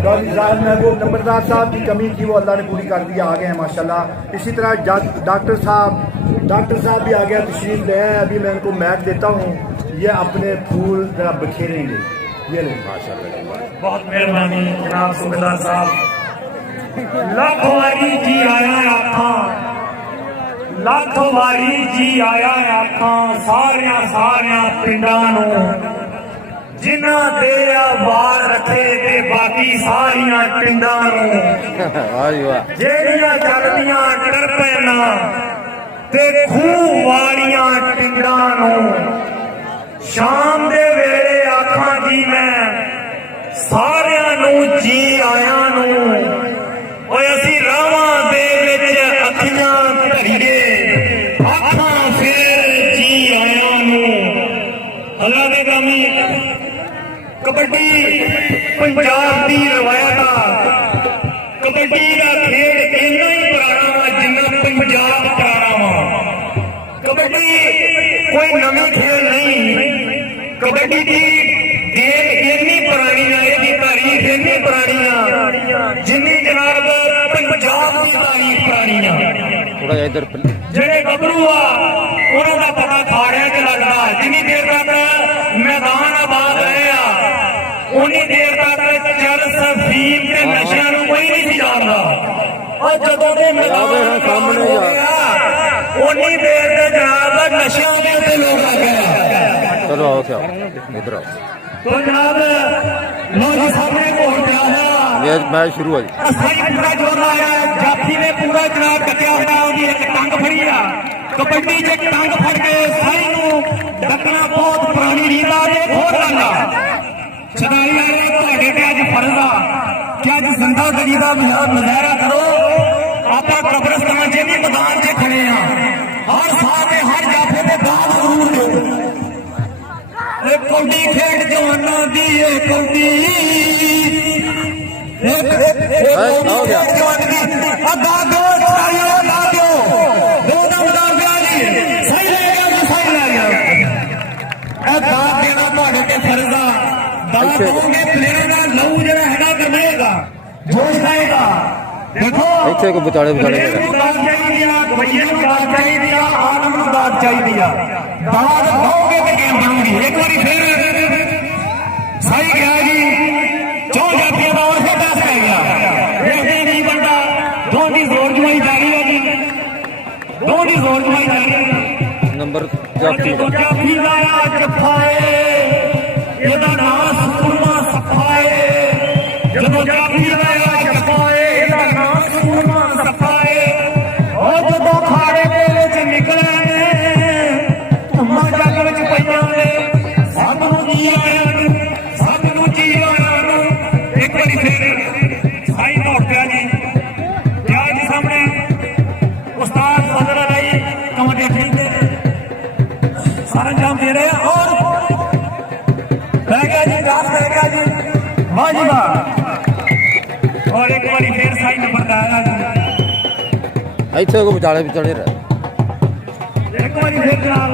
महबूब नंबरदार साहब की कमी थी वो अल्लाह ने पूरी कर दिया, आ गए हैं माशाल्लाह। इसी तरह डॉक्टर साहब भी आ गया, तशरीफ ले आए। अभी मैं उनको मैच देता हूँ, ये अपने फूल जरा बिखेरेंगे। ये ले माशाल्लाह, बहुत मेहरबानी जनाब सूबेदार साहब। लाखों वारी जी आया आखा, लाखों वारी जी आया आखा सारिया पिंडां नूं जिन्हां दे आवाज़ रखे ते बाकी सारिया पिंडां नूं जेड़ियां चलदियां टरपैना ते खूह वालियां पिंडां नूं शाम दे वेले आखां जी मैं सारियां नूं जी आया नूं। ओए असी रावां दे विच अखियां धरीए आखां फिर जी आया नूं। अल्लाह दे कामी कबड्डी पंजाब दी रवायत कबड्डी का खेल इन्ना ही पुराना वा जिन्ना पंजाब पुराना वा। कबड्डी कोई नवी खेल नहीं, कबड्डी की गेम इन्नी पुरानी है, इसकी तारीफ इन्नी पुरानी है जिन्नी जनाब पंजाब की तारीफ पुरानी है। थोड़ा इधर जेडे गभरू आ उन्हों का पता खाड़िया च लगता, जिन्नी देर तक मैदान आबाद रहे उन्नी देर तक चरस अफीम के नशा कोई नहीं जानता, और जदों के मैदान सामने उन्नी देर से जनाब नशा के उत्ते लोग आ गए। चलो आओ क्या इधर आओ। तो जनाब लो जी सामने घोल पिया है, मैच शुरू है। पूरा जोर लाया, जाफी ने पूरा जनाब डकिया होया, उन्हें एक टंग फड़ी आ कबड्डी च टंग फड़ के साई नूं डकना बहुत पुरानी रीत आ जे घोल लगा छदाई आया ਤੁਹਾਡੇ ਤੇ ਅੱਜ ਫਰਜ਼ ਆ ਕਿ ਅੱਜ ਜ਼ਿੰਦਾਦਲੀ ਦਾ ਮੁਜ਼ਾਹਰਾ ਕਰੋ। ਆਪਾਂ ਕਬਰਸਤਾਨ 'ਚ ਨਹੀਂ ਮੈਦਾਨ 'ਚ ਖੜੇ ਆ, ਹਰ ਸਾਹ ਤੇ ਹਰ ਜਾਫੇ ਤੇ ਦਾਦ ਜ਼ਰੂਰ ਦਿਓ। ਇਹ ਕੌਡੀ ਖੇਡ ਜਵਾਨਾਂ ਦੀ ਇਹ ਕੌਡੀ ਹੋ ਗਿਆ ਅੱਧਾ ਦੋ ਛਾਇਆ ਲਾ ਦਿਓ ਦੋ ਦਾ ਮੁਕਾਬਲਾ ਜੀ ਸਹੀ ਲੱਗਿਆ ਜੀ ਸਹੀ ਲੱਗਿਆ। ਇਹ ਦਾਦ ਦੇਣਾ ਤੁਹਾਡੇ ਤੇ ਫਰਜ਼ ਆ। दाद दोगे प्लेयर का लहू जरा हैगा करेगा जोश आएगा। देखो इतने को बचाड़े दाद चाहिए, भैया को दाद चाहिए, आलम को दाद चाहिए। दाद दोगे तो गेम बनूंगी। एक बार फिर सही गया जी, जो जाती है और से 10 रह गया, देखते नहीं बनता। दो की जोर जुआई जारी है जी, दो की जोर जुआई जारी है। नंबर जाफी लाया जफाए ਇਹਦਾ ਨਾਮ ਸੁਰਮਾ ਸਫਾਏ, ਜਦੋਂ ਜਾਫੀ ਲਾਇਆ ਜਫਾਏ ਇਹਦਾ ਨਾਮ ਸੁਰਮਾ ਸਫਾਏ। ਉਹ ਜਦੋਂ ਖਾੜੇ ਦੇ ਵਿੱਚ ਨਿਕਲੇ ਨੇ ਧੁੰਮਾਂ ਜੱਗ ਵਿੱਚ ਪਈਆਂ ਨੇ, ਸਭ ਨੂੰ ਜੀ ਆਇਆਂ ਨੂੰ, ਸਭ ਨੂੰ ਜੀ ਆਇਆਂ ਨੂੰ। ਇੱਕ ਵਾਰੀ ਫਿਰ ਸਾਈ ਦੌੜ ਪਿਆ ਜੀ, ਪਿਆ ਜੀ ਸਾਹਮਣੇ ਉਸਤਾਦ ਫਜ਼ਲ ਅਲੀ ਕਮੇਟੀ ਦੇ ਸਾਰਾ ਜਾਮ ਦੇ ਰਹੇ और रह गया जी, डांस रह गया जी, वाह जी वाह। और एक बार फिर साई नंबर आया जी, इतने को बचाड़े रहे। एक बार फिर जनाब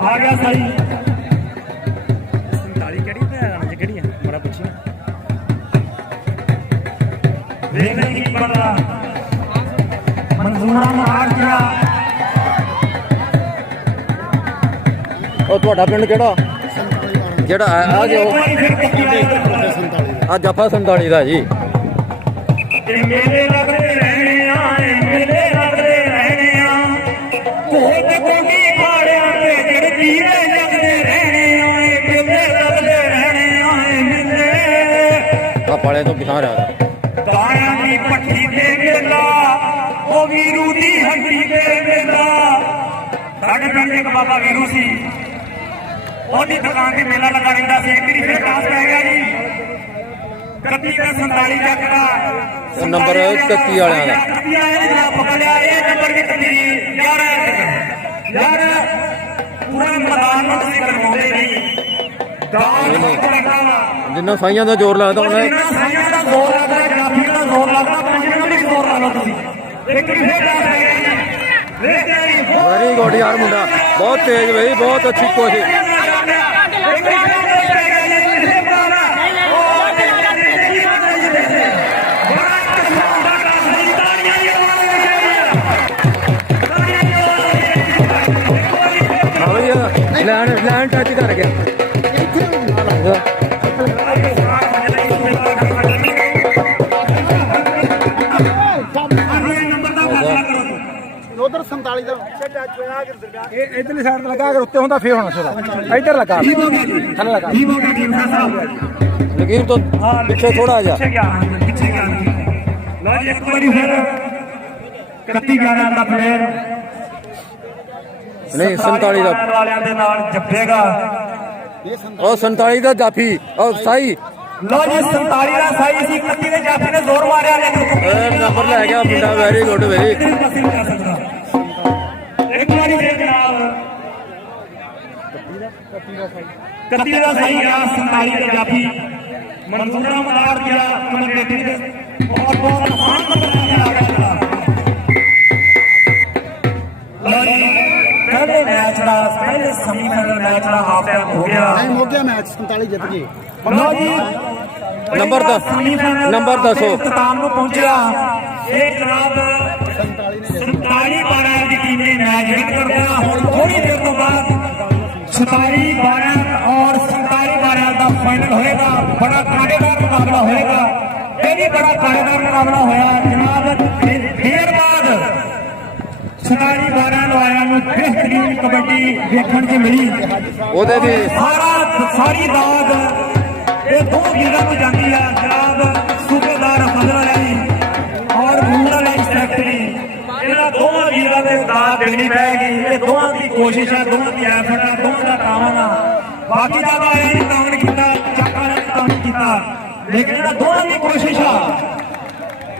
आ गया साई। संताली केड़ी पे केड़ी है बड़ा पूछी देखने की पता मंजूरा मार दिया। और ਤੁਹਾਡਾ ਪਿੰਡ ਕਿਹੜਾ ਜਿਹੜਾ ਆ ਜਾਓ ਆ ਜਫਾ 47 ਦਾ ਜੀ। मेले लगते रहने आए, मेले लगते रहने आ कोट कोटी फाड़िया ते जड़ जीरे लगते रहने आए, मेले लगते रहने आए मेले। आ पाले तो बिहार आ दाया की पट्टी दे मेला ओ वीरू दी हड्डी दे मेला। साढ़े पिंड एक बाबा वीरू सी, ਉਹਦੀ ਦੁਕਾਨ ਤੇ ਮੇਲਾ ਲਗਾ ਦਿੰਦਾ ਸੀ। ਇੱਕ ਵਾਰੀ ਫਿਰ ਟਾਸ ਪੈ ਗਿਆ ਜੀ 31 ਤੇ 47 ਜੱਟ ਦਾ ਨੰਬਰ 31 ਵਾਲਿਆਂ ਦਾ ਪਕੜਿਆ। ਇਹ ਨੰਬਰ ਵੀ 31 ਯਾਰ ਪੂਰਾ ਮੈਦਾਨ ਨੂੰ ਤੁਸੀਂ ਕਰਵਾਉਂਦੇ ਨਹੀਂ। ਦਾਦ ਜਿੰਨਾ ਸਾਈਆਂ ਦਾ ਜ਼ੋਰ ਲੱਗਦਾ ਉਹਨਾਂ ਜਿੰਨਾ ਸਾਈਆਂ ਦਾ ਜ਼ੋਰ ਲੱਗਦਾ, ਜਾਫੀ ਦਾ ਜ਼ੋਰ ਲੱਗਦਾ, ਪੰਜ ਨੰਬਰ ਵੀ ਜ਼ੋਰ ਲਾ ਲਓ ਤੁਸੀਂ। ਇੱਕ ਵਾਰੀ ਫਿਰ ਟਾਸ ਪੈ ਗਿਆ ਜੀ। वेरी गुड यार मुंडा बहुत तेज भाई, बहुत अच्छी कोशिश। लाइन टच कर गया उधर 47 ਦਾ ਇਹ ਇਧਰਲੀ ਸਾਈਡ ਤੇ ਲਗਾ ਅਗਰ ਉੱਤੇ ਹੁੰਦਾ ਫੇਰ ਹੋਣਾ ਸਿਰਾ ਇੱਧਰ ਲਗਾ ਥੱਲੇ ਲਗਾ लकीर तो पीछे थोड़ा आ जा पीछे गया लो जी एक बारी फिर 31-11 ਦਾ ਪਲੇਅਰ नहीं 47 ਦਾ ਵਾਲਿਆਂ ਦੇ ਨਾਲ ਜੱਫੇਗਾ ਉਹ 47 ਦਾ ਜਾਫੀ ਉਹ ਸਾਈ ਲੋ ਜੀ 47 ਦਾ ਸਾਈ ਸੀ 31 ਦੇ ਜਾਫੀ ਨੇ ਜ਼ੋਰ ਮਾਰਿਆ ਲੇਕਿਨ ਨੰਬਰ ਲੈ ਗਿਆ ਮੁੰਡਾ ਵੈਰੀ ਗੁੱਡ ਵੈਰੀ ਇੱਕ ਵਾਰੀ ਦੇ ਜਨਾਬ 31 ਦਾ ਸਾਈ ਆ 47 ਦਾ ਜਾਫੀ ਮਨਜ਼ੂਰਾ ਮਦਾਰ ਦਿਆ ਕਮੇਟੀ ਦੇ ਬਹੁਤ ਬਹੁਤ ਆਸਾਨ ਨੰਬਰ ਆ ਗਿਆ ਲੋ ਜੀ ਪਹਿਲੇ ਮੈਚ ਦਾ ਪਹਿਲੇ ਸੈਮੀਫਾਈਨਲ ਮੈਚ ਦਾ ਹਾਫ ਟਾਈਮ ਹੋ ਗਿਆ ਟਾਈਮ ਹੋ ਗਿਆ ਮੈਚ 47 ਜਿੱਤ ਗਏ ਲੋ ਜੀ ਨੰਬਰ ਦੱਸੋ ਇਖਤਾਮ ਨੂੰ ਪਹੁੰਚਿਆ ਇਹ ਜਨਾਬ 47-12 ਦੀ ਟੀਮ ਨੇ ਮੈਚ ਜਿੱਤ ਲਿਆ ਹੁਣ ਥੋੜੀ ਦੇਰ ਤੋਂ ਬਾਅਦ 47-12 और 47-12 ਦਾ ਫਾਈਨਲ ਹੋਏਗਾ ਬੜਾ ਕਾਰੇਦਾਰ ਮੁਕਾਬਲਾ ਹੋਏਗਾ ਇਹ ਵੀ ਬੜਾ ਕਾਰੇਦਾਰ ਮੁਕਾਬਲਾ ਹੋਇਆ ਜਨਾਬ ਦੇਰ ਬਾਅਦ 47-12 ਵਾਲਿਆਂ ਨੂੰ ਬਿਹਤਰੀਨ ਕਬੱਡੀ ਵੇਖਣ 'ਚ ਮਿਲੀ ਉਹਦੇ ਵੀ ਸਾਰੀ ਦਾਦ ਇਹ ਦੋ ਵੀਰਾਂ ਨੂੰ ਜਾਂਦੀ ਆ ਜਨਾਬ ਸੂਬੇਦਾਰ ਫਜ਼ਲ ਅਲੀ ਔਰ ਮੁੰਡਾ ਅਲੀ ਸੈਕਟਰੀ ਇਹਨਾਂ ਦੋਵਾਂ ਵੀਰਾਂ ਦੇ ਦਾਦ ਦੇਣੀ ਪੈਗੀ ਇਹ ਦੋਵਾਂ ਦੀ ਕੋਸ਼ਿਸ਼ ਹੈ ਦੋਵਾਂ ਦੀ ਐਫਰਟ ਹੈ ਦੋਵਾਂ ਦਾ ਕਾਮਨ ਆ ਬਾਕੀ ਦਾ ਤਾਂ ਇਹ ਕਾਮਨ ਕੀਤਾ ਚਾਕਾਂ ਨੇ ਕਾਮਨ ਕੀਤਾ ਲੇਕਿਨ ਇਹਨਾਂ ਦੋਵਾਂ ਦੀ ਕੋਸ਼ਿਸ਼ ਆ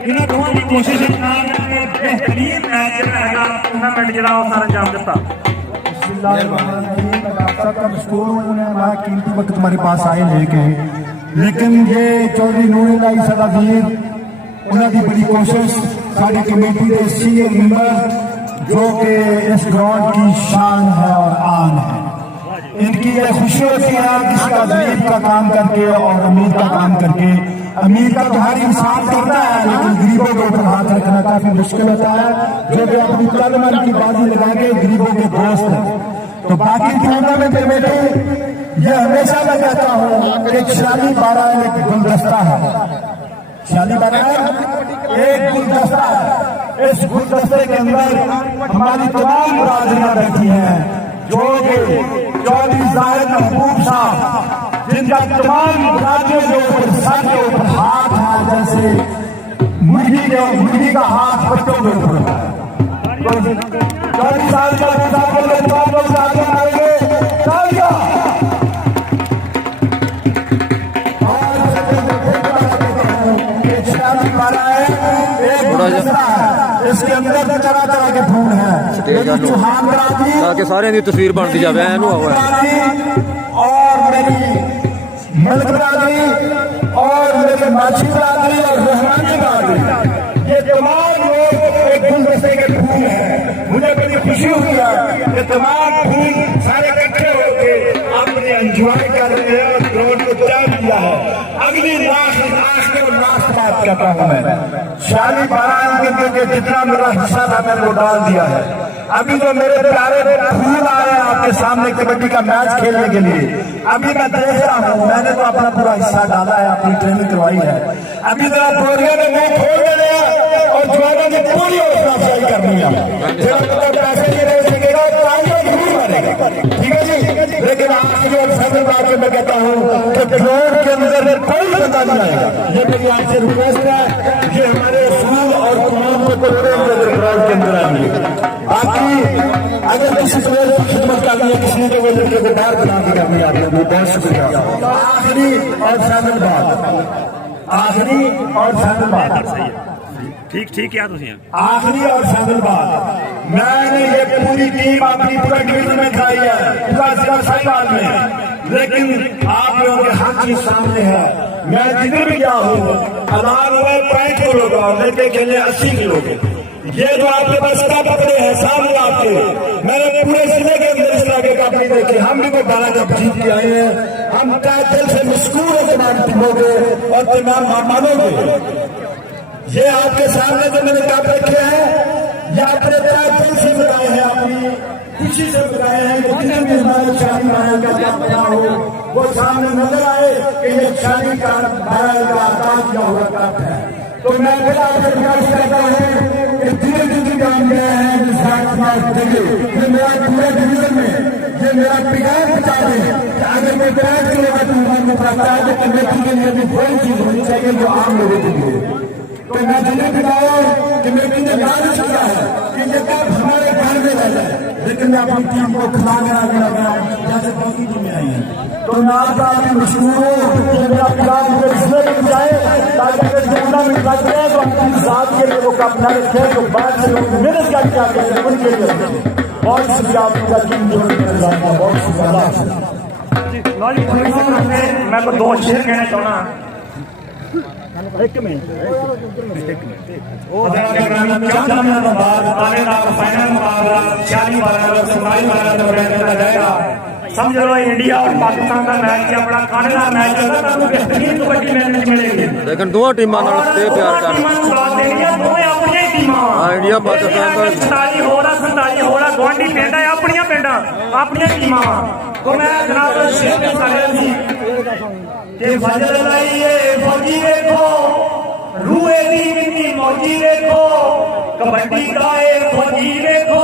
ਇਹਨਾਂ ਦੋਵਾਂ ਦੀ ਕੋਸ਼ਿਸ਼ ਨਾਲ बेहतरीन मैच रहेगा टूर्नामेंट जरा सारा अंजाम देता कीमती वक्त तुम्हारे पास आए लेके लेकिन ये चौधरी नूरुल्लाह सदावीर उन्होंने बड़ी कोशिश सारी कमेटी के सीनियर मेंबर जो कि इस ग्राउंड की शान है और आन है इनकी ये खुशी होती है किसी गरीब का काम करके और अमीर का काम करके अमीर का तो हर इंसान करता है लेकिन गरीबों के ऊपर हाथ रखना काफी मुश्किल होता है जो कि अपनी तन-मन की बाजी लगा के गरीबों के दोस्त हैं तो बाकी टूर्नामेंट में बेटे ये हमेशा मैं कहता हूँ कि 46-12 एक गुलदस्ता है 46-12 एक गुलदस्ता है इस गुलदस्ते के अंदर हमारी तमाम बरादरियां बैठी हैं जो कि चौधरी जाहिद महबूब साहब जिनका तमाम बरादरियों के ऊपर सर के ऊपर हाथ है जैसे मुर्गी का हाथ बच्चों के ऊपर चौधरी साहब का आएंगे इसके अंदर तरह तरह के फूल हैं चौहान बरादरी ताकि सारे की तस्वीर बनती जाए और मेरी मलिक बरादरी और मेरी माछी बरादरी और रहमानी बरादरी ये तमाम लोग एक गुलदस्ते के फूल हैं मुझे बड़ी खुशी हुई है कि तमाम फूल सारे इकट्ठे होकर आपने एंजॉय कर रहे हैं और ग्राउंड को तैयार किया है अगली लास्ट बात करता हूँ मैं 46-12 के जितना मेरा हिस्सा था मैंने वो डाल दिया है अभी जो मेरे प्यारे फूल आ रहे हैं आपके सामने कबड्डी का मैच खेलने के लिए अभी मैं देख रहा हूँ मैंने तो अपना पूरा हिस्सा डाला है अपनी ट्रेनिंग करवाई है अभी जरा बोरिया ने मुंह खोल देना और जवानों की पूरी हौसला अफजाई करनी है पैसे नहीं दे सकेगा जरूर मारेगा ठीक है जी लेकिन आज और सदर बात मैं कहता हूँ कि ग्राउंड के अंदर कोई बंदा नहीं आएगा ये मेरी आपसे रिक्वेस्ट है ये हमारे फूल और तमाम को ग्राउंड के अंदर आएंगे बाकी अगर किसी को खिदमत करनी है किसी ने तो वो लड़के को बाहर बना के करनी है आपने बहुत शुक्रिया आखिरी और फाइनल बात आखिरी और फाइनल बात ठीक क्या तुम आखिरी और फाइनल बात मैंने ये पूरी टीम अपनी पूरा डिवीजन में खाई है पूरा जिला साहिवाल में लेकिन आप लोगों के हर चीज सामने है मैं जिधर भी गया हूँ अलान हुए 65 किलो का और लड़के के लिए 80 किलो के ये जो आपके पास पकड़े हैं सामने आपके मैंने पूरे जिले के अंदर इस तरह के कपड़े देखे हम भी कोई 12 कप जीत के आए हैं हम दिल से मशकूर हो तमाम टीमों के और तमाम मेहमानों के ये आपके सामने जो मैंने कप रखे हैं या अपने दिल से बताए हैं, अपनी खुशी से बताए हैं कि जितने भी हमारे शादी महल का जब बना हो वो सामने नजर आए कि ये शादी का महल का आकाश क्या हुआ करता है। तो मैं फिर आपसे गुजारिश करता हूँ कि धीरे धीरे काम गए हैं ये मेरा पूरे डिवीजन में ये मेरा पिगार बचा दे। अगर मैं पिगार चलेगा तो मुझे पता है कि कमेटी के लिए भी कोई चीज होनी चाहिए जो आम लोगों के लिए। तो मैं जिन्हें बताऊँ कि मेरी ने याद किया है कि ये कब हमारे घर में रह जाए, लेकिन मैं अपनी टीम को खिला गया जैसे बाकी टीमें आई हैं। तो मैं आपका भी मशहूर हूँ कि मेरा पिगार मुझे इसलिए मिल जाए ताकि अगर जितना मिल सकते हैं तो अपनी साथ के लिए वो कप न रखें तो बाद से लोग मेहनत करके आते हैं उनके लिए। बहुत शुक्रिया आपका टीम जो बहुत शुक्रिया। मैं तो 2 शेर कहना चाहना। एक मिनट समझ लो इंडिया और पाकिस्तान का मैच अपना खानेदार मैच चलता बेहतरीन कबड्डी मैच मिलेगी। लेकिन दोनों टीमां नाल ते प्यार कर इंडिया पाकिस्तान का 47 हो रहा गुआढ़ी पिंड है अपनी टीमां। तो मैं जनाब शेर के सारे कि फजल लाइए फौजी देखो रूए दी कितनी मौजी देखो कबड्डी का फौजी देखो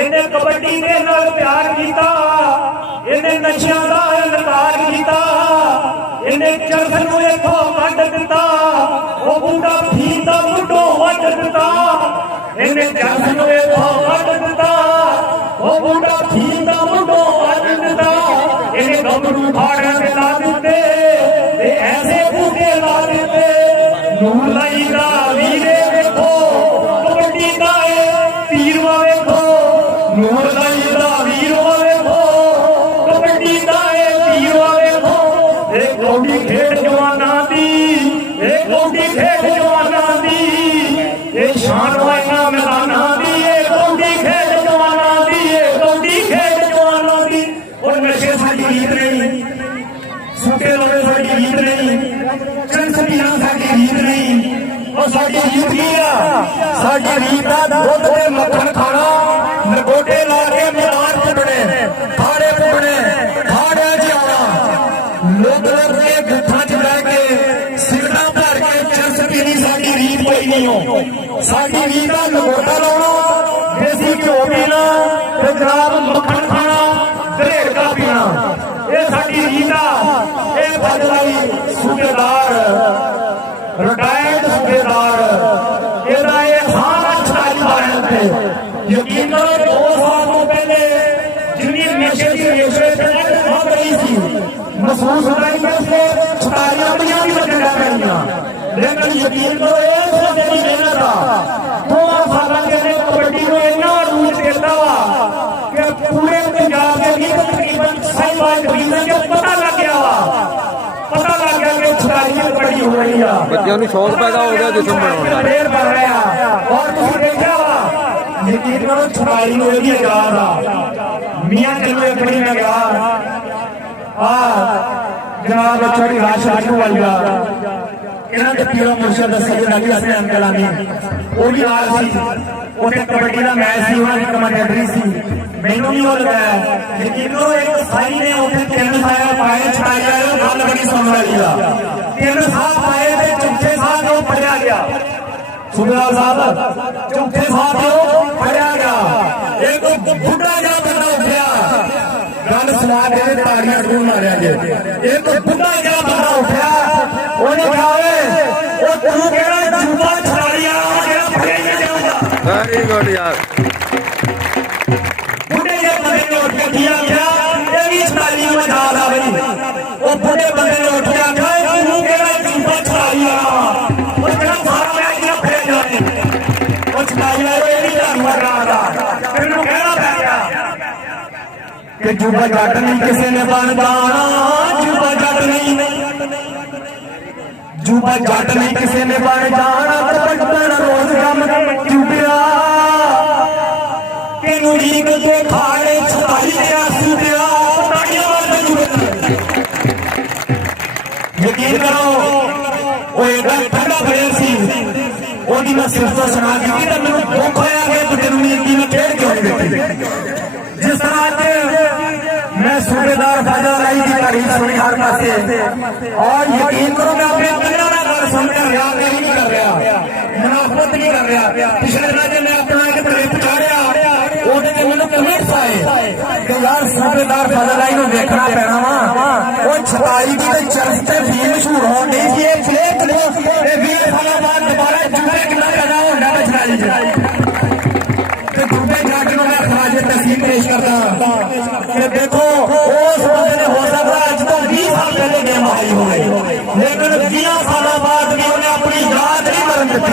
इन्हें कबड्डी के नाल प्यार किया इन्हें नशियां का इनकार किया इन्हें चरख नूं देखो कट दिता वो बूटा फीर दा मुंडो वट दिता इन्हें चरख नूं देखो कट दिता वो बूटा फीर दा मुंडो वट दिता इन्हें गमरू फाड़ के ला दिते ऐसे बूटे ला देते नूर लाई का वीरे देखो कबड्डी का पीरवा देखो नूर लाई का वीरवा देखो कबड्डी का पीरवा देखो एक कौडी खेड जवाना दी एक कौडी खेड जवाना दी ये शान वाइना मैदाना दी एक कौडी खेड जवाना दी एक कौडी खेड जवाना दी और नशे साडी रीत नहीं सूटे लोगे साडी रीत नहीं चंसलियां साडी रीत नहीं और साडी रीत की साडी रीत दा दुध ते मक्खन खाना नगोडे ला के मैदान च बने खाड़े च बने खाड़े च आना लोग के गुत्थां च रह के सिगड़ा भर के चरस पीनी साडी रीत कोई नहीं हो। साडी रीत दा नगोडा लाउणा देसी घ्यो पीना ते जनाब मक्खन खाना दरेड़ का पीना ये साडी रीत ये बदलाई सूबेदार रिटायर्ड सूबेदार ਇਹਦਾ ਇਹ ਖਾਣਾ ਛਾਈ ਮਾਰਨ ਤੇ ਯਕੀਨ ਕਰੋ 2 ਸਾਲ ਤੋਂ ਪਹਿਲੇ ਜਿੰਨੀ ਨਸ਼ੇ ਦੀ ਰੇਸ਼ੇ ਤੇ ਵੱਧ ਰਹੀ ਸੀ ਮਹਿਸੂਸ ਹੁੰਦਾ ਹੀ ਕਿ ਛਟਾਰੀਆਂ ਬੜੀਆਂ ਵੀ ਲੱਗਣਾ ਪੈਣੀਆਂ ਲੇਕਿਨ ਯਕੀਨ ਕਰੋ ਇਹ ਸਾਡੇ ਦੀ ਮਿਹਨਤ ਆ 2 ਸਾਲਾਂ ਦੇ ਨੇ ਕਬੱਡੀ ਨੂੰ ਇੰਨਾ ਰੂਪ ਦਿੱਤਾ ਵਾ ਕਿ ਪੂਰੇ ਪੰਜਾਬ ਦੇ ਵੀ ਤਕਰੀਬਨ ਸਾਈਵਾਲ ਡਿਵੀਜ਼ਨ ਚ ਪਤਾ ਲੱਗ ਗਿਆ कि छटारी कबड्डी हो रही है बच्चों को शौक पैदा हो गया जिसम बनाने और तुम देखा यकीन करो छटारी में भी आजाद आ मियां चलो एक बड़ी में गया जनाब छड़ी राश राजू वाली इन्हां दे पीरो मुर्शद सैयद अली हसन कलामी वो भी आ सी उन्हें कबड्डी का मैच सी उन्होंने कमांडेटरी सी मैनू भी वो लगाया यकीन करो एक साई ने उसे 3 साल पाए छटाई आए गल बड़ी सुन वाली आ 3 साल पाए ते चौथे साल वो पढ़िया गया सूबेदार साहब चौथे साल वो पढ़िया गया एक बुढ़ा जा बंदा उठा गल सुना दे ताड़ियां जरूर मारिया जे एक बुढ़ा जा बंदा उठा उन्हें कहा वो तू केड़ा जूता छटाड़ी आ जेड़ा फड़े नहीं जाऊंगा वेरी गुड यार दिया गया ये भी छटारी में जा रहा भाई वो बड़े बंदे ने उठ गया तू केड़ा जूता छटाई आ वो जेड़ा सारा मैच ना फड़े जाए वो छटाई आ ये नहीं जान मर रहा था तेनू कहना पै गया कि जुबा जट नहीं किसी ने बन जाना जुबा जट नहीं जुबा जट नहीं किसी ने बन जाना बचपन रोज कम चुपिया तेनू रीक के खाड़े छटाई दिया सूबिया यकीन करो वो एडा ठंडा भरे सी ਉਹਦੀ ਮੈਂ ਸਿਫਤ ਸੁਣਾ ਦਿੱਤੀ ਤਾਂ ਮੈਨੂੰ ਦੁੱਖ ਹੋਇਆ ਕਿ ਤੈਨੂੰ ਨੀਤੀ ਮੈਂ ਖੇਡ ਕਿਉਂ ਨਹੀਂ ਦਿੱਤੀ। ਜਿਸ ਤਰ੍ਹਾਂ ਅੱਜ मैं सूबेदार फजल अली की तारीफ सुनी हर पासे और यकीन करो मैं अपने कंधा ना गल सुन के रियाज नहीं कर रहा, मुनाफत नहीं कर रहा। पिछले दिन मैं अपना एक क्लिप चाढ़िया ਉਹਦੇ ਤੇ ਮੈਨੂੰ ਕਮੈਂਟਸ ਆਏ ਕਿ ਯਾਰ सूबेदार फजल अली ਨੂੰ ਦੇਖਣਾ ਪੈਣਾ ਵਾ। ਉਹ 46 ਦੀ ਤੇ ਚਰਚ ਤੇ ਵੀ ਮਸ਼ਹੂਰ ਹੋਣ ਨਹੀਂ ਸੀ। ਇਹ ਪਲੇਟ ਇਹ 20 ਸਾਲਾਂ ਬਾਅਦ ਦੁਬਾਰਾ ਜੁੜੇ ਕਿੰਨਾ ਪੈਦਾ ਹੁੰਦਾ ਬਚਾਈ ਤੇ ਦੂਜੇ ਜੱਜ ਨੂੰ ਮੈਂ ਖਰਾਜ ਤਸਦੀਕ ਪੇਸ਼ ਕਰਦਾ कि देखो उस बंदे ने हो सकता अज तो 20 साल पहले गेम आई हो, लेकिन 20 साल बाद भी उन्हें अपनी याद नहीं मरन दी।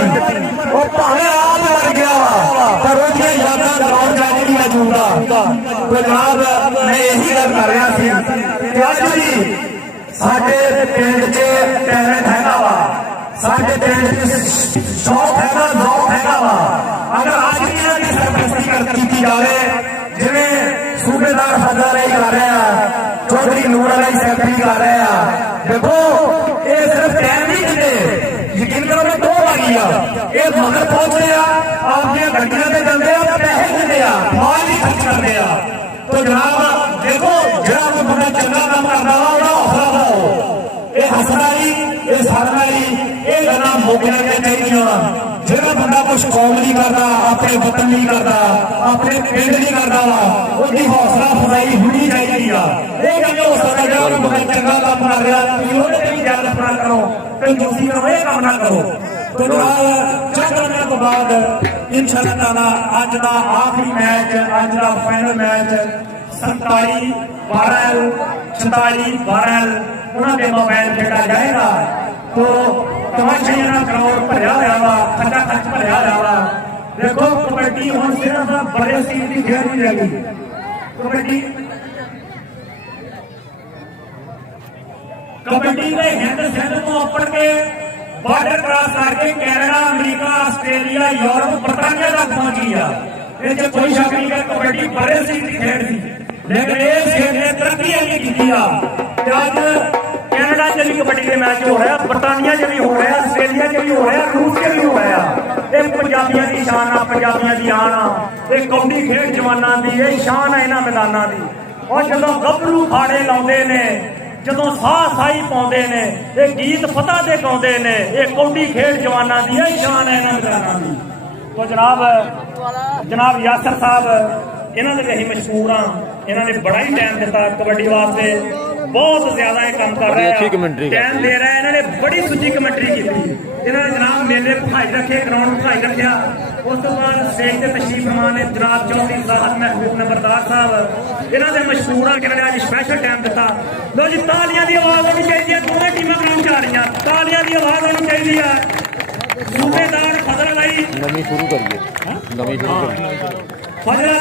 वो भावे आप मर गया पर उसकी यादा दौड़ जाने नहीं मौजूदा। तो जनाब मैं यही गल कर रहा थी कि अज भी साडे पिंड च टैलेंट हैगा वा, साडे पिंड च शौक हैगा, ज़ौक हैगा वा। अगर अज भी इन्हां दी सरपरस्ती की जाए जिवें सूबेदार फजल अली कर रहे हैं, चौधरी नूर अली सैकटरी कर रहे हैं। देखो ये सिर्फ टाइम नहीं देते, यकीन करो मैं 2 बार गया ये मगर पहुंच रहे अपनी गड्डियों से चलते पैसे देते माल भी खर्च करते। तो जनाब देखो जरा कोई बंदा चंगा काम करता वा हौसला पाओ। ये हसना ये सारना ये गल्लां मुक जानियां चाहिए। ਜਿਹੜਾ ਬੰਦਾ ਕੁਛ ਕੌਮ ਨਹੀਂ ਕਰਦਾ, ਆਪਣੇ ਵਤਨ ਨਹੀਂ ਕਰਦਾ, ਆਪਣੇ ਪਿੰਡ ਨਹੀਂ ਕਰਦਾ ਵਾ, ਉਹਦੀ ਹੌਸਲਾ ਅਫਜ਼ਾਈ ਹੋਣੀ ਚਾਹੀਦੀ ਆ। ਇਹ ਗੱਲ ਹੋ ਸਕਦਾ ਜਿਹੜਾ ਬੰਦਾ ਚੰਗਾ ਕੰਮ ਕਰ ਰਿਹਾ ਤੁਸੀਂ ਉਹਦੇ ਤੇ ਵੀ ਜਲਦ ਨਾ ਕਰੋ, ਕੰਜੂਸੀ ਕਰੋ, ਇਹ ਕੰਮ ਨਾ ਕਰੋ। ਤੇ ਨਾਲ ਚੱਕਰਾਂ ਤੋਂ ਬਾਅਦ ਇਨਸ਼ਾਅੱਲਾ ਤਾਲਾ ਅੱਜ ਦਾ ਆਖਰੀ ਮੈਚ, ਅੱਜ ਦਾ ਫਾਈਨਲ ਮੈਚ 47 12 46 12 ਉਹਨਾਂ ਦੇ ਮੋਬਾਈਲ ਖੇਡਾ ਜਾਏਗਾ। तो तमाशाइयां दा ग्राउंड भरिया होया वा, खड्डा खच भरिया होया वा। देखो कबड्डी हुण सिर्फ बड़े सीट की खेल नहीं रह गई। कबड्डी ने हिंद सिंध तो अपड़ के बॉर्डर क्रॉस करके कैनेडा, अमरीका, ऑस्ट्रेलिया, यूरोप, बरतानिया तक पहुंची आ। ये कोई शक नहीं कि कबड्डी बड़े सीट की खेल थी, लेकिन इस खेल ने तरक्की नहीं की। अज कैनेडा च भी कबड्डी के मैच हो रहा, बरतानिया च भी हो रहा, आस्ट्रेलिया च भी हो रहा, रूस च भी हो रहा। ये पंजाबियों की शान आ, पंजाबियों की आन आ। ये कौडी खेड जवानों की ये शान है इन्होंने मैदानों की। और जो गभरू फाड़े लाते ने, जो साह साही पाते ने, ये गीत फतह दे गाते ने, ये कौडी खेड जवानों की यही शान है इन्होंने मैदानों की। तो जनाब यासर साहब इन्होंने भी अं मशहूर हाँ, इन्होंने बड़ा ही टाइम दिता कबड्डी वास्ते, बहुत ज्यादा ये काम कर रहे हैं, टाइम दे रहे हैं। इन्होंने बड़ी सुची कमेंट्री की, इन्होंने जनाब मेले भखाई रखे, ग्राउंड भखाई रखा। उस तो बाद स्टेज से तशरीफ फरमा ने जनाब चौधरी साहब महबूब नंबरदार साहब, इन्होंने मशहूर है कि इन्होंने अज स्पैशल टाइम दिता। लो जी तालियां की आवाज होनी चाहिए, दोनों टीमें ग्राउंड च आ रही, तालियां की आवाज होनी चाहिए। सूबेदार फजल अली नवी शुरू करिए, नवी शुरू करिए।